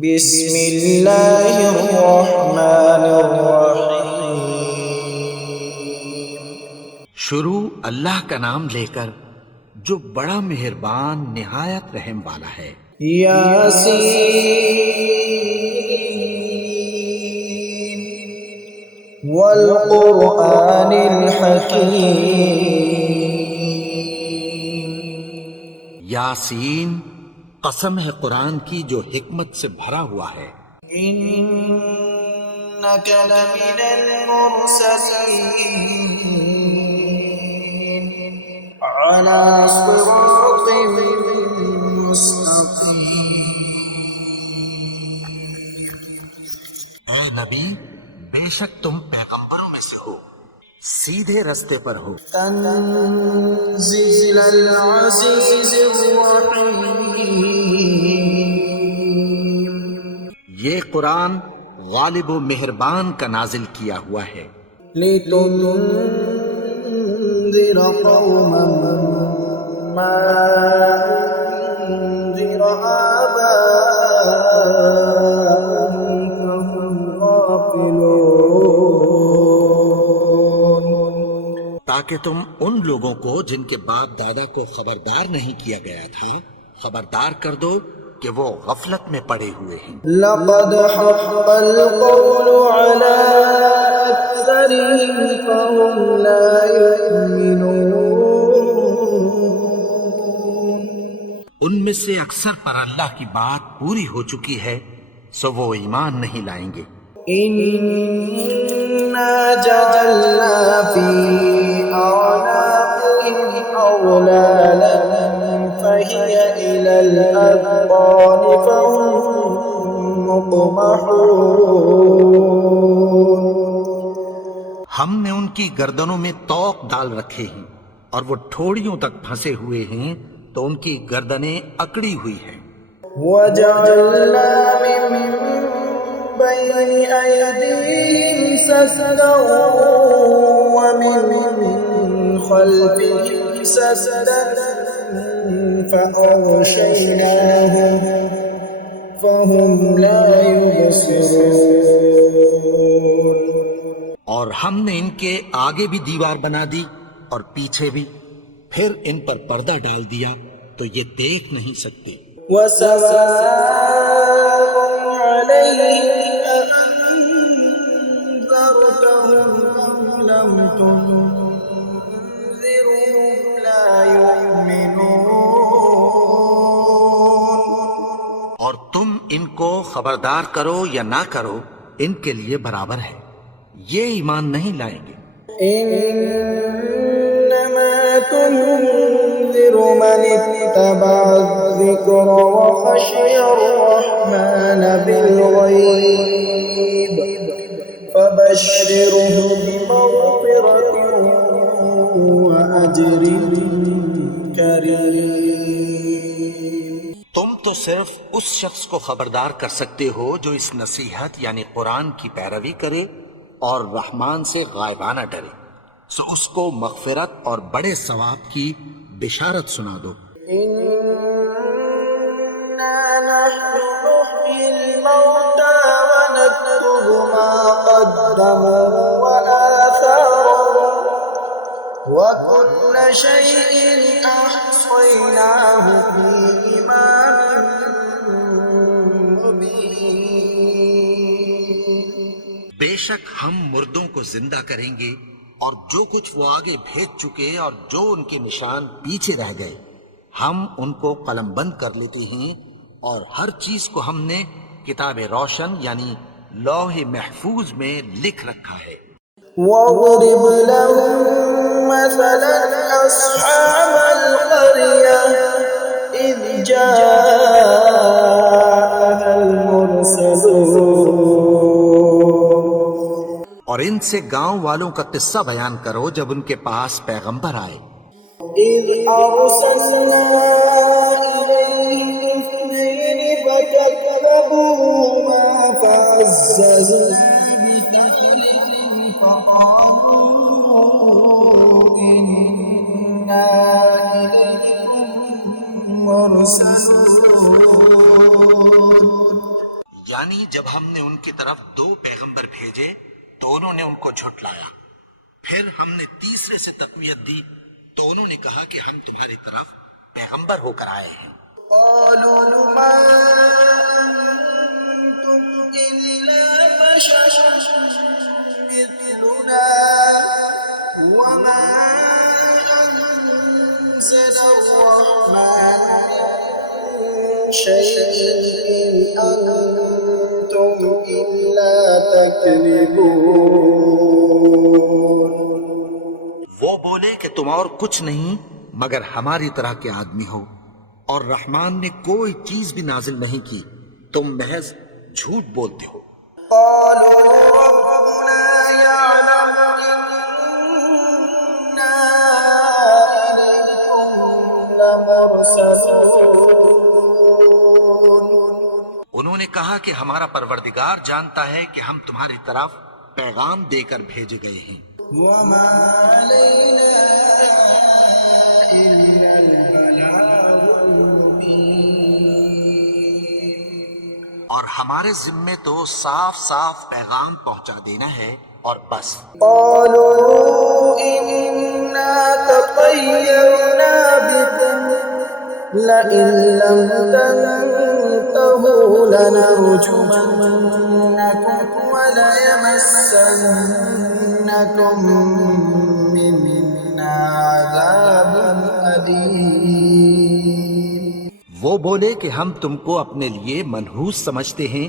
بسم اللہ الرحمن الرحیم۔ شروع اللہ کا نام لے کر جو بڑا مہربان نہایت رحم والا ہے۔ یاسین والقرآن الحکیم۔ یاسین، قسم ہے قرآن کی جو حکمت سے بھرا ہوا ہے۔ انک لمن المرسلین علی صراط مستقیم۔ اے نبی، بے شک تم پیغمبروں میں سے ہو، سیدھے رستے پر ہو۔ تنزیل العزیز الرحیم۔ یہ قرآن غالب و مہربان کا نازل کیا ہوا ہے۔ لتنذر قوما ما انذر آباؤهم فهم غافلون۔ تاکہ تم ان لوگوں کو جن کے باپ دادا کو خبردار نہیں کیا گیا تھا خبردار کر دو کہ وہ غفلت میں پڑے ہوئے ہیں۔ لقد حق القول على أكثرهم فهم لا يؤمنون۔ ان میں سے اکثر پر اللہ کی بات پوری ہو چکی ہے سو وہ ایمان نہیں لائیں گے۔ إنا جعلنا في أعناقهم أغلالا فهي إلى الأذقان فهم مقمحون۔ ہم نے ان کی گردنوں میں طوق ڈال رکھے ہیں اور وہ ٹھوڑیوں تک پھنسے ہوئے ہیں تو ان کی گردنیں اکڑی ہوئی ہیں۔ وجعلنا من بين أيديهم سدا ومن خلفهم سدا فأغشيناهم فهم لا يبصرون۔ اور ہم نے ان کے آگے بھی دیوار بنا دی اور پیچھے بھی، پھر ان پر پردہ ڈال دیا تو یہ دیکھ نہیں سکتے۔ وسواء عليهم أأنذرتهم أم لم تنذرهم لا يؤمنون۔ اور تم ان کو خبردار کرو یا نہ کرو ان کے لیے برابر ہے، یہ ایمان نہیں لائیں گے۔ إنما تنذر من اتبع الذكر وخشي الرحمن بالغيب فبشره بمغفرة وأجر كريم۔ تم تو صرف اس شخص کو خبردار کر سکتے ہو جو اس نصیحت یعنی قرآن کی پیروی کرے اور رحمان سے غائبانہ ڈرے، سو اس کو مغفرت اور بڑے ثواب کی بشارت سنا دو۔ إنا نحن نحيي الموتى ونكتب ما قدموا وآثارهم وكل شيء أحصيناه في إمام مبين۔ بے شک ہم مردوں کو زندہ کریں گے اور جو کچھ وہ آگے بھیج چکے اور جو ان کے نشان پیچھے رہ گئے ہم ان کو قلم بند کر لیتے ہیں، اور ہر چیز کو ہم نے کتاب روشن یعنی لوح محفوظ میں لکھ رکھا ہے۔ واضرب لهم مثلا أصحاب القرية إذ جاءها المرسلون۔ اور ان سے گاؤں والوں کا قصہ بیان کرو جب ان کے پاس پیغمبر آئے۔ إذ أرسلنا إليهم اثنين فكذبوهما فعززنا بثالث فقالوا إنا إليكم مرسلون۔ یعنی جب ہم نے ان کی طرف 2 پیغمبر بھیجے تو انہوں نے ان کو جھٹلایا، پھر ہم نے تیسرے سے تقویت دی تو انہوں نے کہا کہ ہم تمہاری طرف پیغمبر ہو کر آئے ہیں۔ قالوا ما أنتم إلا بشر مثلنا وما أنزل الرحمن من شيء إن أنتم إلا تكذبون۔ وہ بولے کہ تم اور کچھ نہیں مگر ہماری طرح کے آدمی ہو، اور رحمان نے کوئی چیز بھی نازل نہیں کی، تم محض جھوٹ بولتے ہو۔ قالوا ربنا يعلم إنا إليكم لمرسلون۔ انہوں نے کہا کہ ہمارا پروردگار جانتا ہے کہ ہم تمہاری طرف پیغام دے کر بھیجے گئے ہیں، وما علينا إلا البلاغ المبين۔ اور ہمارے ذمے تو صاف صاف پیغام پہنچا دینا ہے اور بس۔ قالوا إنا تطيرنا بكم لئن لم تنتهوا لنرجمنكم وليمسنكم منا عذاب أليم۔ وہ بولے کہ ہم تم کو اپنے لیے منحوس سمجھتے ہیں،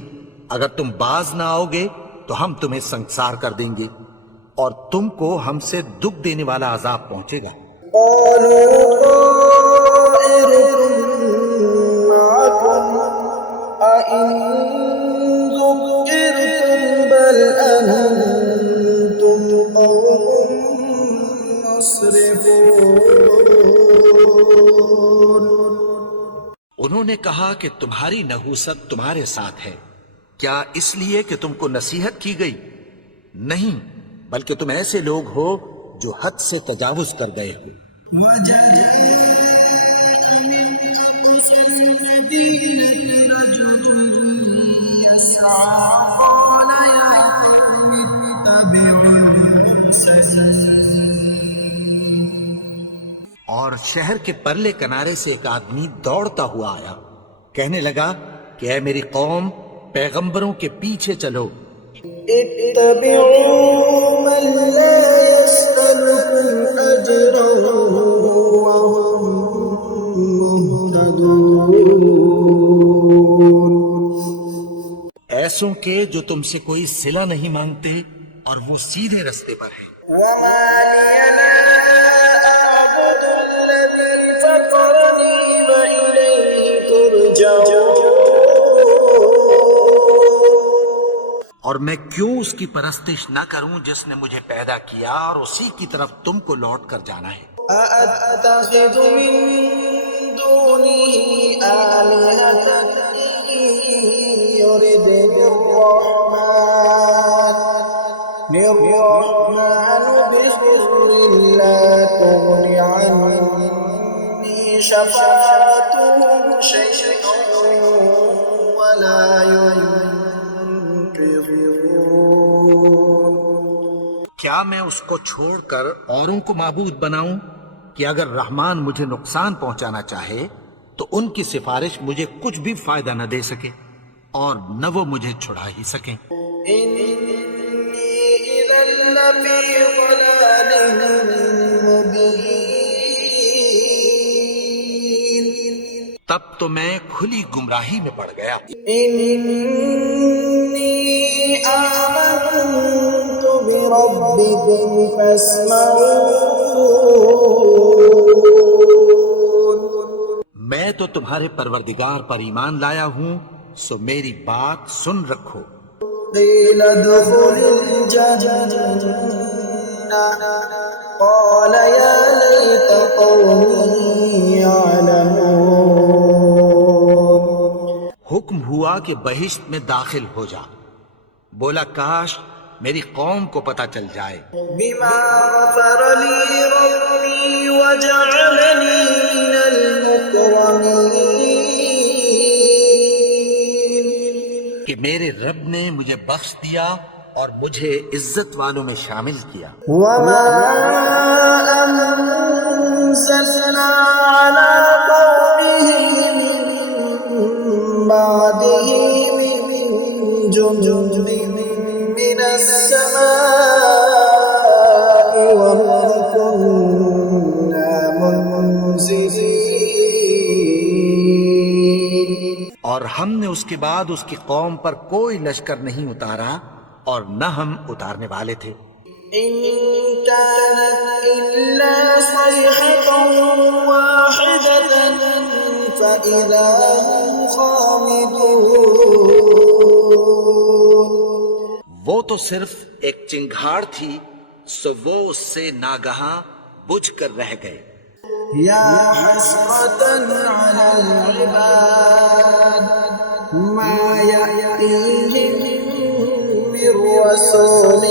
اگر تم باز نہ آؤ گے تو ہم تمہیں سنگسار کر دیں گے اور تم کو ہم سے دکھ دینے والا عذاب پہنچے گا۔ قالوا طائركم معكم أئن ذكرتم بل أنتم قوم مسرفون۔ انہوں نے کہا کہ تمہاری نحوست تمہارے ساتھ ہے، کیا اس لیے کہ تم کو نصیحت کی گئی؟ نہیں، بلکہ تم ایسے لوگ ہو جو حد سے تجاوز کر گئے ہو۔ اور شہر کے پرلے کنارے سے ایک آدمی دوڑتا ہوا آیا، کہنے لگا کہ اے میری قوم، پیغمبروں کے پیچھے چلو، اتبعوا من لا يسألكم أجرا وهم مهتدون۔ ایسوں کے جو تم سے کوئی صلہ نہیں مانگتے اور وہ سیدھے رستے پر ہیں۔ وما لي لا أعبد الذي فطرني وإليه ترجعون۔ اور میں کیوں اس کی پرستش نہ کروں جس نے مجھے پیدا کیا اور اسی کی طرف تم کو لوٹ کر جانا ہے۔ أأتخذ من دونه آلهة إن يردني الرحمن بضر لا تغن عني شفاعتهم شيئا ولا ينقذون۔ کیا میں اس کو چھوڑ کر اوروں کو معبود بناؤں کہ اگر رحمان مجھے نقصان پہنچانا چاہے تو ان کی سفارش مجھے کچھ بھی فائدہ نہ دے سکے اور نہ وہ مجھے چھڑا ہی سکیں۔ إني إذا لفي ضلال مبين۔ تب تو میں کھلی گمراہی میں پڑ گیا۔ إني آمنت بربكم فاسمعون۔ میں تو تمہارے پروردگار پر ایمان لایا ہوں، سو میری بات سن رکھو۔ قيل ادخل الجنة قال يا ليت قومي يعلمون۔ حکم ہوا کہ بہشت میں داخل ہو جا، بولا کاش میری قوم کو پتہ چل جائے۔ بما غفر لي ربي وجعلني من المكرمين۔ کہ میرے رب نے مجھے بخش دیا اور مجھے عزت والوں میں شامل کیا۔ وما أنزلنا على قومه من بعده من جند من السماء وما كنا منزلين۔ اور ہم نے اس کے بعد اس کی قوم پر کوئی لشکر نہیں اتارا اور نہ ہم اتارنے والے تھے۔ إن كانت إلا صيحة واحدة فإذا هم خامدون۔ وہ تو صرف ایک چنگھاڑ تھی، سو وہ اس سے ناگہاں بجھ کر رہ گئے۔ يا حسرة على العباد ما يأتيهم من رسول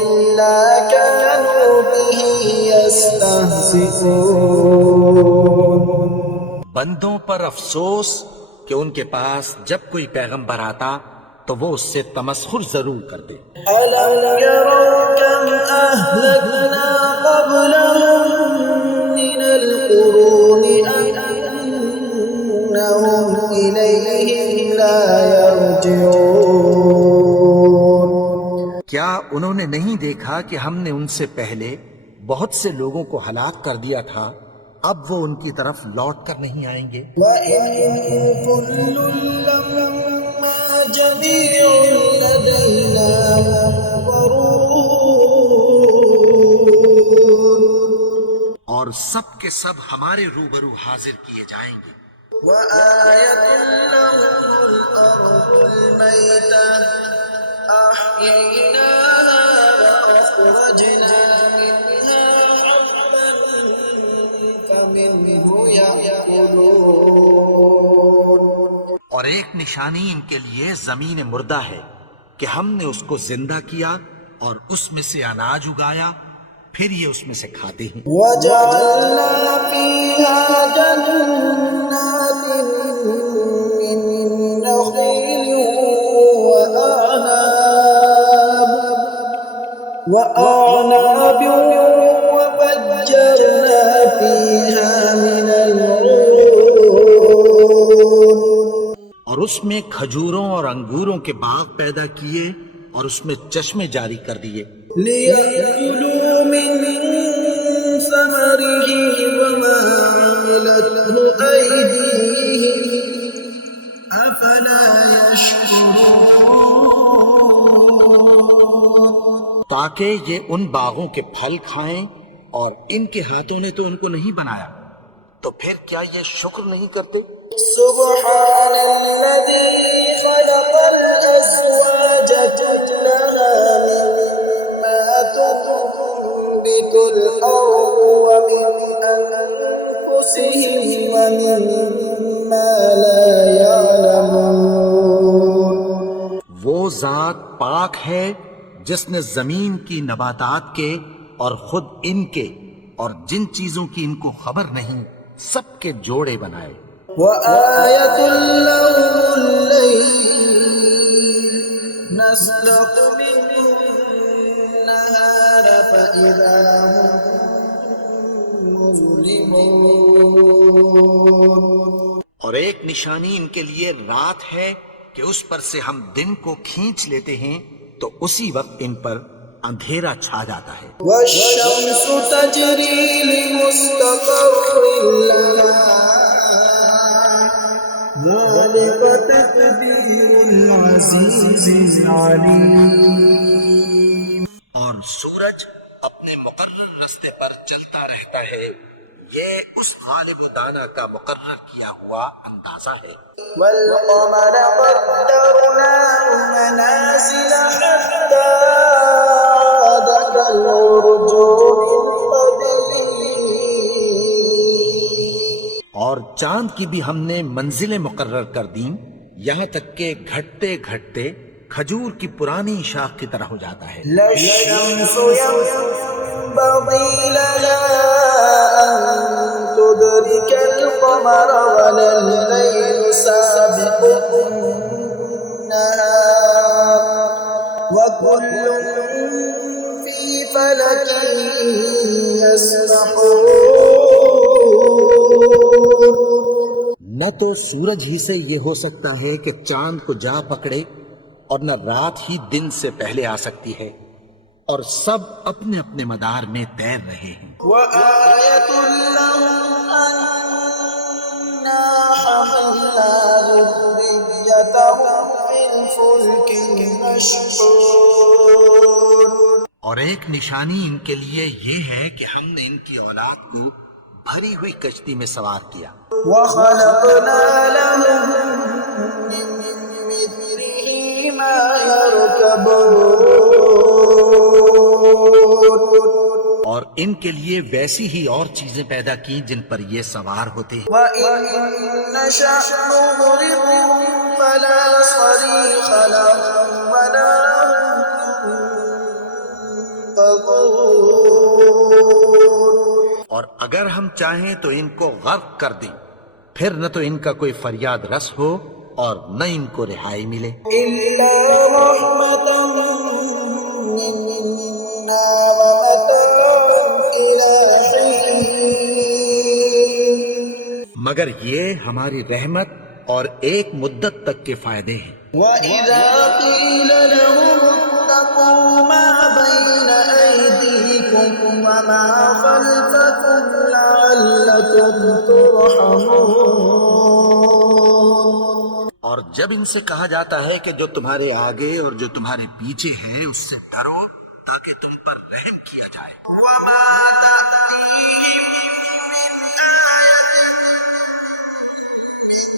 إلا كانوا به يستهزئون۔ بندوں پر افسوس کہ ان کے پاس جب کوئی پیغمبر آتا تو وہ اس سے تمسخر ضرور کرتے۔ ألم يروا كم أهلكنا قبلهم من القرون أنهم إليهم لا يرجعون۔ کیا انہوں نے نہیں دیکھا کہ ہم نے ان سے پہلے بہت سے لوگوں کو ہلاک کر دیا تھا، اب وہ ان کی طرف لوٹ کر نہیں آئیں گے؟ وَإِن كُلٌّ لَّمَّا جَمِيعٌ لَّدَيْنَا مُحْضَرُونَ۔ اور سب کے سب ہمارے روبرو حاضر کیے جائیں گے۔ وَآيَةٌ لَّهُمُ الْأَرْضُ الْمَيْتَةُ أَحْيَيْنَاهَا وَأَخْرَجْنَا مِنْهَا حَبًّا فَمِنْهُ يَأْكُلُونَ۔ اور ایک نشانی ان کے لیے زمین مردہ ہے کہ ہم نے اس کو زندہ کیا اور اس میں سے اناج اگایا، پھر یہ اس میں سے کھاتے ہیں۔ وَجَعَلْنَا فِيهَا جَنَّاتٍ مِّن نَّخِيلٍ وَأَعْنَابٍ وَفَجَّرْنَا فِيهَا مِنَ الْعُيُونِ۔ اور اس میں کھجوروں اور انگوروں کے باغ پیدا کیے اور اس میں چشمے جاری کر دیے، لِيَأْكُلُوا مِن ثَمَرِهِ وَمَا عَمِلَتْهُ أَيْدِيهِمْ أَفَلَا يَشْكُرُونَ۔ تاکہ یہ ان باغوں کے پھل کھائیں، اور ان کے ہاتھوں نے تو ان کو نہیں بنایا، تو پھر کیا یہ شکر نہیں کرتے؟ سبحان الذي خلق الأزواج كلها مما تنبت الأرض ومن أنفسهم ومما لا يعلمون۔ وہ ذات پاک ہے جس نے زمین کی نباتات کے اور خود ان کے اور جن چیزوں کی ان کو خبر نہیں سب کے جوڑے بنائے۔ وآية لهم الليل نسلخ منه النهار فإذا هم مظلمون۔ اور ایک نشانی ان کے لیے رات ہے کہ اس پر سے ہم دن کو کھینچ لیتے ہیں تو اسی وقت ان پر اندھیرا چھا جاتا ہے۔ والشمس تجري لمستقر لها ذلك تقدير العزيز العليم۔ اور سورج اپنے مقرر راستے پر چلتا رہتا ہے، یہ اس غالب و دانا کا مقرر کیا ہوا اندازہ ہے۔ والقمر قدرناه منازل حتى عاد كالعرجون القديم۔ اور چاند کی بھی ہم نے منزلیں مقرر کر دیں، یہاں تک کہ گھٹتے گھٹتے کھجور کی پرانی شاخ کی طرح ہو جاتا ہے۔ لا الشمس ينبغي لها أن تدرك القمر ولا الليل سابق النهار وكل في فلك يسبحون. نہ تو سورج ہی سے یہ ہو سکتا ہے کہ چاند کو جا پکڑے، اور نہ رات ہی دن سے پہلے آ سکتی ہے، اور سب اپنے اپنے مدار میں تیر رہے ہیں۔ وآية لهم أنا حملنا ذريتهم في الفلك المشحون. اور ایک نشانی ان کے لیے یہ ہے کہ ہم نے ان کی اولاد کو بھری ہوئی کشتی میں سوار کیا، وخلقنا لهم من مثله ما يركبون. اور ان کے لیے ویسی ہی اور چیزیں پیدا کی جن پر یہ سوار ہوتے ہیں۔ وَإِن نَّشَأْ نُغْرِقْهُمْ فَلَا صَرِيخَ لَهُمْ وَلَا هُمْ ينقذون. اور اگر ہم چاہیں تو ان کو غرق کر دیں، پھر نہ تو ان کا کوئی فریاد رس ہو اور نہ ان کو رہائی ملے، إِلَّا رَحْمَةً مِّنَّا وَمَتَاعًا إِلَىٰ حِينٍ. مگر یہ ہماری رحمت اور ایک مدت تک کے فائدے ہیں۔ وَإِذَا قِيلَ لَهُمُ اتَّقُوا مَا بَيْنَ أَيْدِيكُمْ وَمَا خَلْفَكُمْ لَعَلَّكُمْ تُرْحَمُونَ. اور جب ان سے کہا جاتا ہے کہ جو تمہارے آگے اور جو تمہارے پیچھے ہے اس سے ڈرو تاکہ تم پر رحم کیا جائے۔ وَمَا تَأْتِيهِم مِّنْ آيَةٍ مِّنْ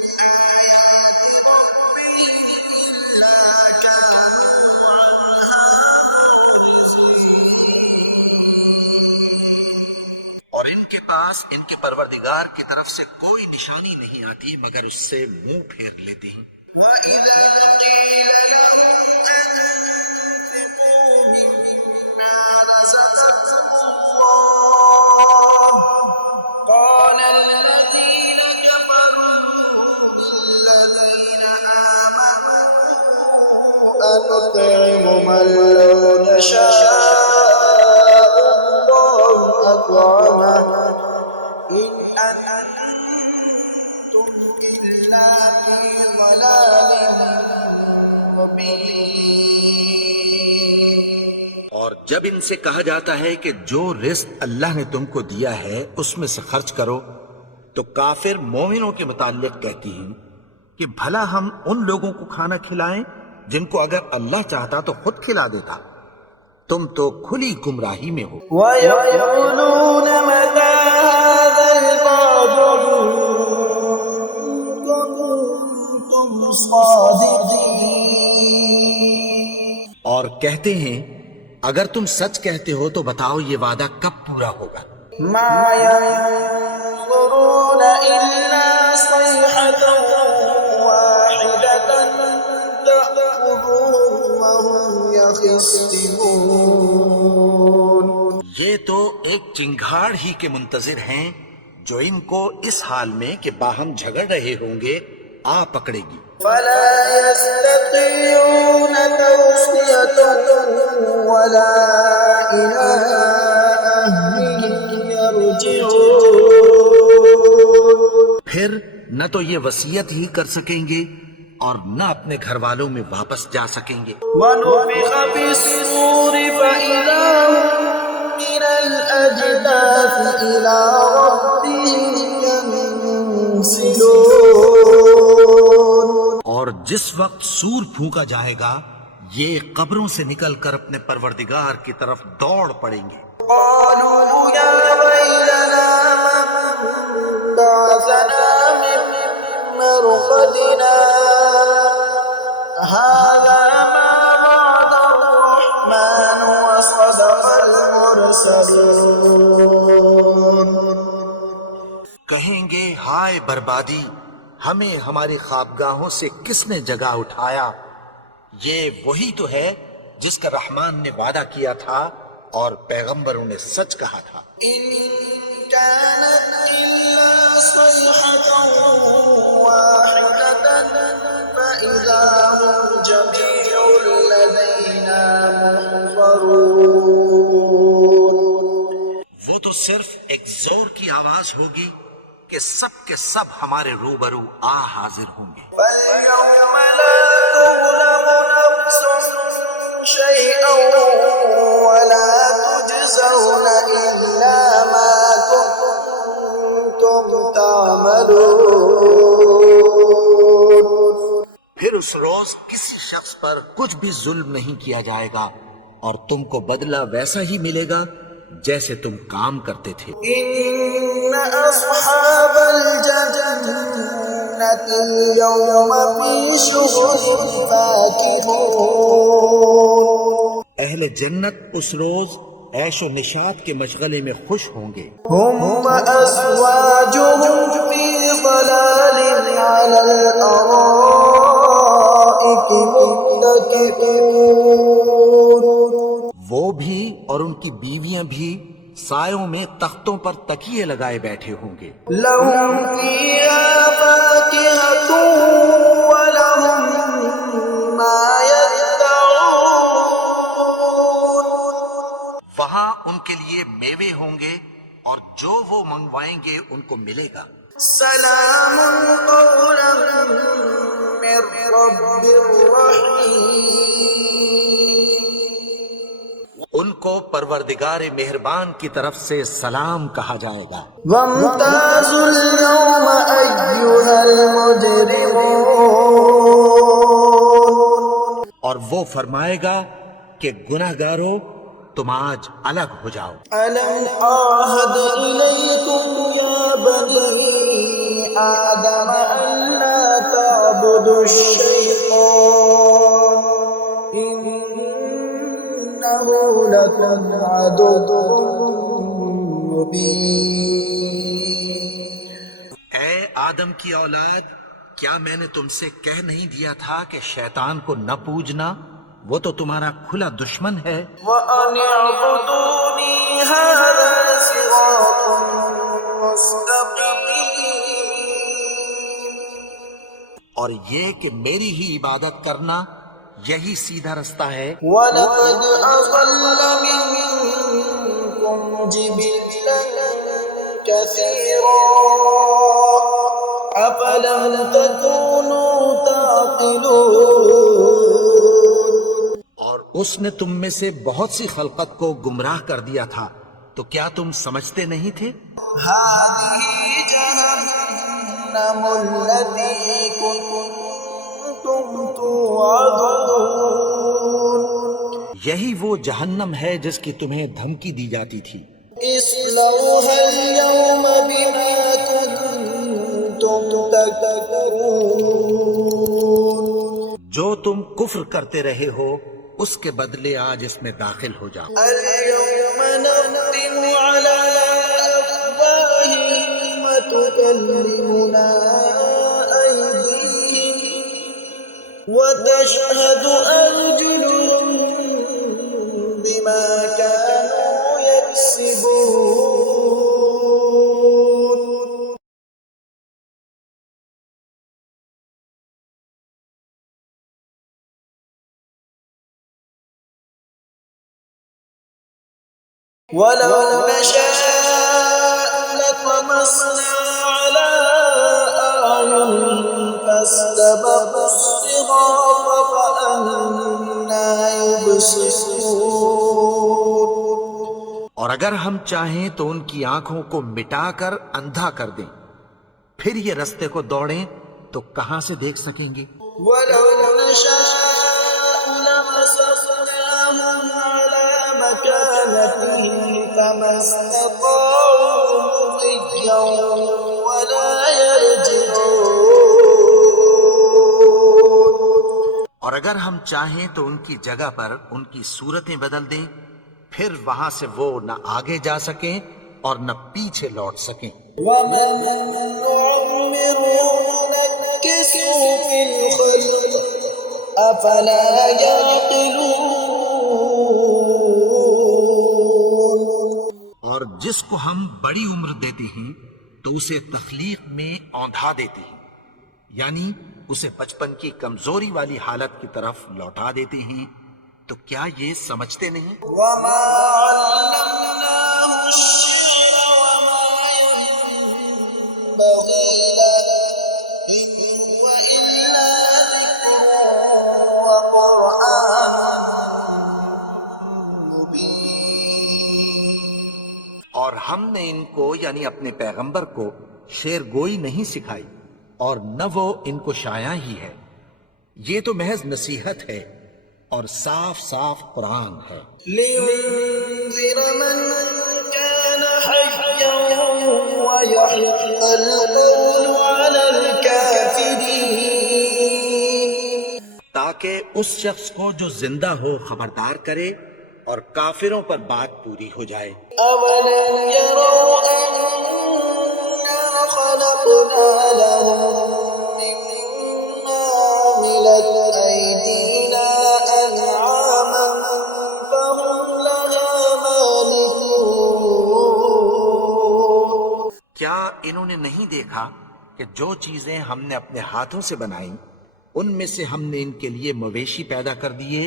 آيَاتِ رَبِّهِمْ إِلَّا كَانُوا عَنْهَا مُعْرِضِينَ. اور ان کے پاس ان کے پروردگار کی طرف سے کوئی نشانی نہیں آتی مگر اس سے منہ پھیر لیتے ہیں۔ وَإِذَا قِيلَ لَهُمْ أَنفِقُوا مِمَّا رَزَقَكُمُ اللَّهُ قَالَ الَّذِينَ كَفَرُوا لِلَّذِينَ آمَنُوا أَنُطْعِمُ مَن لَّوْ يَشَاءُ اللَّهُ أَطْعَمَهُ إِنْ أَنتُمْ إِلَّا فِي ضَلَالٍ مُّبِينٍ. اور جب ان سے کہا جاتا ہے کہ جو رزق اللہ نے تم کو دیا ہے اس میں سے خرچ کرو، تو کافر مومنوں کے متعلق کہتی ہیں کہ بھلا ہم ان لوگوں کو کھانا کھلائیں جن کو اگر اللہ چاہتا تو خود کھلا دیتا، تم تو کھلی گمراہی میں ہو۔ وَيَقُولُونَ مَتَىٰ هَٰذَا الْوَعْدُ إِن كُنتُمْ صَادِقِينَ. اور کہتے ہیں اگر تم سچ کہتے ہو تو بتاؤ یہ وعدہ کب پورا ہوگا؟ مَا يَنظُرُونَ إِلَّا صَيْحَةً وَاحِدَةً تَأْخُذُهُمْ وَهُمْ يَخِصِّمُونَ. یہ تو ایک چنگھاڑ ہی کے منتظر ہیں جو ان کو اس حال میں کہ باہم جھگڑ رہے ہوں گے آ پکڑے گی۔ فَلَا يَسْتَطِيعُونَ تَوْصِيَةً وَلَا إِلَىٰ أَهْلِهِمْ يَرْجِعُونَ. پھر نہ تو یہ وصیت ہی کر سکیں گے اور نہ اپنے گھر والوں میں واپس جا سکیں گے۔ وَنُفِخَ فِي الصُّورِ فَإِذَا هُم مِّنَ الْأَجْدَاثِ إِلَىٰ رَبِّهِمْ يَنسِلُونَ. اور جس وقت سور پھونکا جائے گا یہ قبروں سے نکل کر اپنے پروردگار کی طرف دوڑ پڑیں گے۔ قَالُوا يَا وَيْلَنَا مَن بَعَثَنَا مِن مَّرْقَدِنَا هَٰذَا مَا وَعَدَ الرَّحْمَٰنُ وَصَدَقَ الْمُرْسَلُونَ. کہیں گے ہائے بربادی، ہمیں ہماری خوابگاہوں سے کس نے جگا اٹھایا؟ یہ وہی تو ہے جس کا رحمان نے وعدہ کیا تھا اور پیغمبروں نے سچ کہا تھا۔ إِن كَانَتْ إِلَّا صَيْحَةً وَاحِدَةً فَإِذَا هُمْ جَمِيعٌ لَّدَيْنَا تو صرف ایک زور کی آواز ہوگی کہ سب کے سب ہمارے روبرو آ حاضر ہوں گے. فَالْيَوْمَ لَا تُظْلَمُ نَفْسٌ شَيْئًا وَلَا تُجْزَوْنَ إِلَّا مَا كُنتُمْ تَعْمَلُونَ. پھر اس روز کسی شخص پر کچھ بھی ظلم نہیں کیا جائے گا اور تم کو بدلہ ویسا ہی ملے گا جیسے تم کام کرتے تھے. إِنَّ أَصْحَابَ الْجَنَّةِ الْيَوْمَ فِي شُغُلٍ فَاكِهُونَ. اہل جنت اس روز عیش و نشاط کے مشغلے میں خوش ہوں گے. هُمْ وَأَزْوَاجُهُمْ فِي ظَلَالٍ عَلَى الْأَرَائِكِ مُتَّكِئُونَ. وہ بھی اور ان کی بیویاں بھی سایوں میں تختوں پر تکیے لگائے بیٹھے ہوں گے. لَهُمْ فِيهَا فَاكِهَةٌ وَلَهُمْ مَا يَدَّعُونَ. وہاں ان کے لیے میوے ہوں گے اور جو وہ منگوائیں گے ان کو ملے گا. سلام قولا من رب رحیم. ان کو پروردگار مہربان کی طرف سے سلام کہا جائے گا. وامتازوا اليوم أيها المجرمون. اور وہ فرمائے گا کہ گناہگارو تم آج الگ ہو جاؤ. ألم أعهد إليكم يا بني آدم ألا تعبدوا الشيطان إنه لكم عدو مبين. اے آدم کی اولاد، کیا میں نے تم سے کہہ نہیں دیا تھا کہ شیطان کو نہ پوجنا؟ وہ تو تمہارا کھلا دشمن ہے. وَأَنِ اعْبُدُونِي هَذَا صِرَاطٌ مُسْتَقِيمٌ. اور یہ کہ میری ہی عبادت کرنا یہی سیدھا رستہ ہے. وَلَقَدْ أَضَلَّ مِنكُمْ جِبِلًّا كَثِيرًا أَفَلَمْ تَكُونُوا تَعْقِلُونَ. اور اس نے تم میں سے بہت سی خلقت کو گمراہ کر دیا تھا، تو کیا تم سمجھتے نہیں تھے؟ هَذِهِ جَهَنَّمُ الَّتِي كُنتُمْ تُوعَدُونَ. یہی وہ جہنم ہے جس کی تمہیں دھمکی دی جاتی تھی. اصلوها اليوم بما كنتم تكفرون. جو تم کفر کرتے رہے ہو اس کے بدلے آج اس میں داخل ہو جاؤ. اليوم نختم على أفواههم وتكلمنا أيديهم وتشهد أرجلهم بما كانوا يكسبون. ولو نشاء لطمسنا على أعينهم فاستبقوا الصراط فأنى يبصرون. اور اگر ہم چاہیں تو ان کی آنکھوں کو مٹا کر اندھا کر دیں، پھر یہ رستے کو دوڑیں تو کہاں سے دیکھ سکیں گے؟ ولو نشاء لمسخناهم على مكانتهم فما استطاعوا مضيا ولا يرجعون. اور اگر ہم چاہیں تو ان کی جگہ پر ان کی صورتیں بدل دیں، پھر وہاں سے وہ نہ آگے جا سکیں اور نہ پیچھے لوٹ سکیں. ومن نعمره ننكسه في الخلق أفلا يعقلون. اور جس کو ہم بڑی عمر دیتے ہیں تو اسے تخلیق میں اوندھا دیتے ہیں، یعنی اسے بچپن کی کمزوری والی حالت کی طرف لوٹا دیتے ہیں. تو کیا یہ سمجھتے نہیں؟ وما علمناه الشعر بغينا إن هو إلا ذكر وقرآن مبين. اور ہم نے ان کو یعنی اپنے پیغمبر کو شعر گوئی نہیں سکھائی اور نہ وہ ان کو شایع ہی ہے. یہ تو محض نصیحت ہے اور صاف صاف قرآن ہے. لينذر من كان حيا ويحق القول على الكافرين. تاکہ اس شخص کو جو زندہ ہو خبردار کرے اور کافروں پر بات پوری ہو جائے. أولم يروا أنا خلقنا لهم مما عملت أيدينا أنعاما فهم لها مالكون. کیا انہوں نے نہیں دیکھا کہ جو چیزیں ہم نے اپنے ہاتھوں سے بنائیں ان میں سے ہم نے ان کے لیے مویشی پیدا کر دیے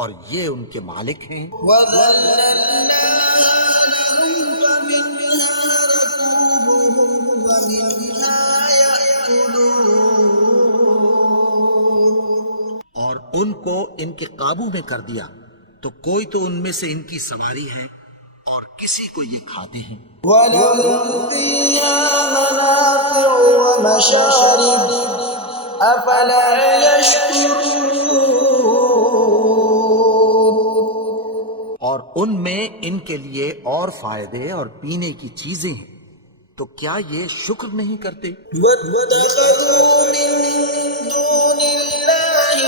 اور یہ ان کے مالک ہیں. وَذَلَّلْنَاهَا لَهُمْ فَمِنْهَا رَكُوبُهُمْ وَمِنْهَا يَأْكُلُونَ. اور ان کو ان کے قابو میں کر دیا تو کوئی تو ان میں سے ان کی سواری ہے اور کسی کو یہ کھاتے ہیں. وَلَهُمْ فِيهَا مَنَافِعُ وَمَشَارِبُ أَفَلَا يَشْكُرُونَ. اور ان میں ان کے لیے اور فائدے اور پینے کی چیزیں ہیں تو کیا یہ شکر نہیں کرتے؟ وَاتَّخَذُوا مِن دُونِ اللَّهِ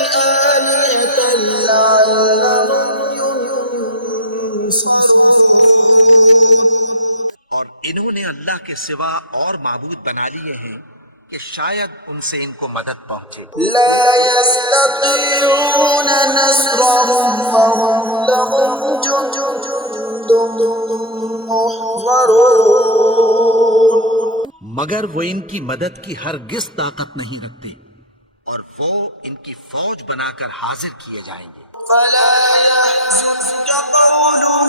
آلِهَةً لَعَلَّهُمْ يُنصَرُونَ. اور انہوں نے اللہ کے سوا اور معبود بنا لیے ہیں کہ شاید ان سے ان کو مدد پہنچے. لا يستطيعون نصرهم وهم لهم جند محضرون. مگر وہ ان کی مدد کی ہرگز طاقت نہیں رکھتے اور وہ ان کی فوج بنا کر حاضر کیے جائیں گے. فلا يحزنك قولهم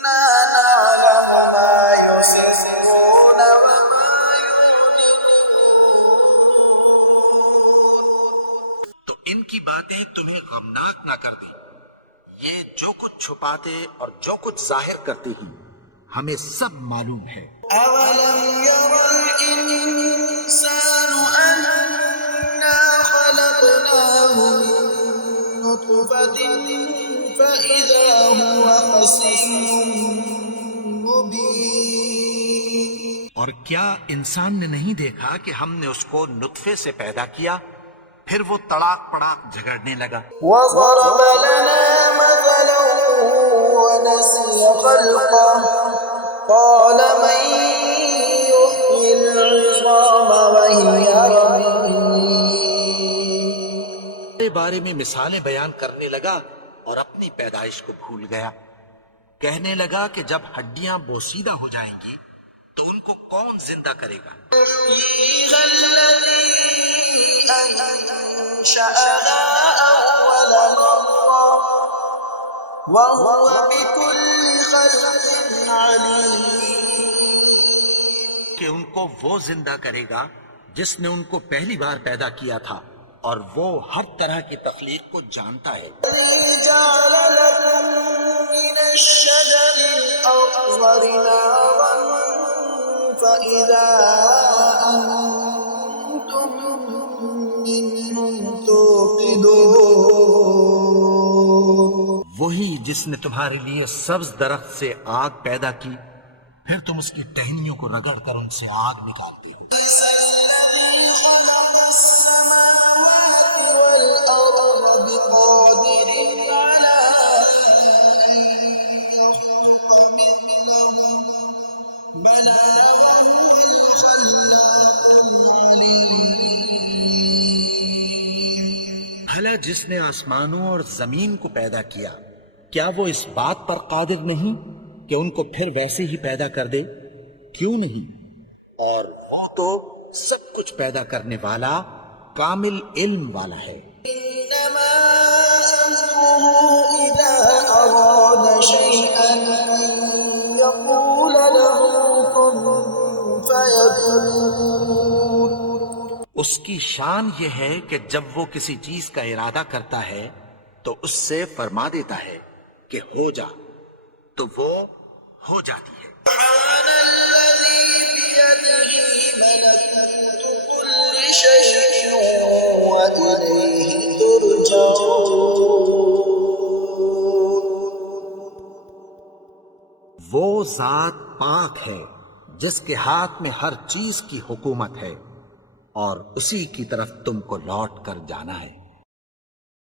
إنا نعلم ما يسرون وما يعلنون. تو ان کی باتیں تمہیں غمناک نہ کر دیں. یہ جو کچھ چھپاتے اور جو کچھ ظاہر کرتے ہیں ہمیں سب معلوم ہے. أولم ير الإنسان أنا خلقناه من نطفة فإذا هو خصيم مبين. اور کیا انسان نے نہیں دیکھا کہ ہم نے اس کو نطفے سے پیدا کیا پھر وہ تڑاک پڑاک جھگڑنے لگا. وضرب لنا مثلا ونسي خلقه قال من يحيي العظام وهي رميم. کے بارے میں مثالیں بیان کرنے لگا اور اپنی پیدائش کو بھول گیا. کہنے لگا کہ جب ہڈیاں بوسیدہ ہو جائیں گی تو ان کو کون زندہ کرے گا؟ يحييها الذي أنشأها أول مرة وهو بكل خلق عليم. کہ ان کو وہ زندہ کرے گا جس نے ان کو پہلی بار پیدا کیا تھا اور وہ ہر طرح کی تخلیق کو جانتا ہے. جعل لكم من الشجر الأخضر نارا فإذا أنتم منه توقدون. وہی جس نے تمہارے لیے سبز درخت سے آگ پیدا کی پھر تم اس کی ٹہنیوں کو رگڑ کر ان سے آگ نکالتے ہو. الذي خلق السماوات والأرض بقادر على أن يخلق مثلهم بلى وهو الخلاق العليم. بھلا جس نے آسمانوں اور زمین کو پیدا کیا کیا وہ اس بات پر قادر نہیں کہ ان کو پھر ویسے ہی پیدا کر دے؟ کیوں نہیں؟ اور وہ تو سب کچھ پیدا کرنے والا کامل علم والا ہے. إنما أمره إذا أراد شيئا أن يقول يقول اس کی شان یہ ہے کہ جب وہ کسی چیز کا ارادہ کرتا ہے تو اس سے فرما دیتا ہے کہ ہو جا، تو وہ ہو جاتی ہے۔ سبحان الذي بيده ملكوت كل شيء وإليه ترجعون۔ وہ ذات پاک ہے جس کے ہاتھ میں ہر چیز کی حکومت ہے اور اسی کی طرف تم کو لوٹ کر جانا ہے۔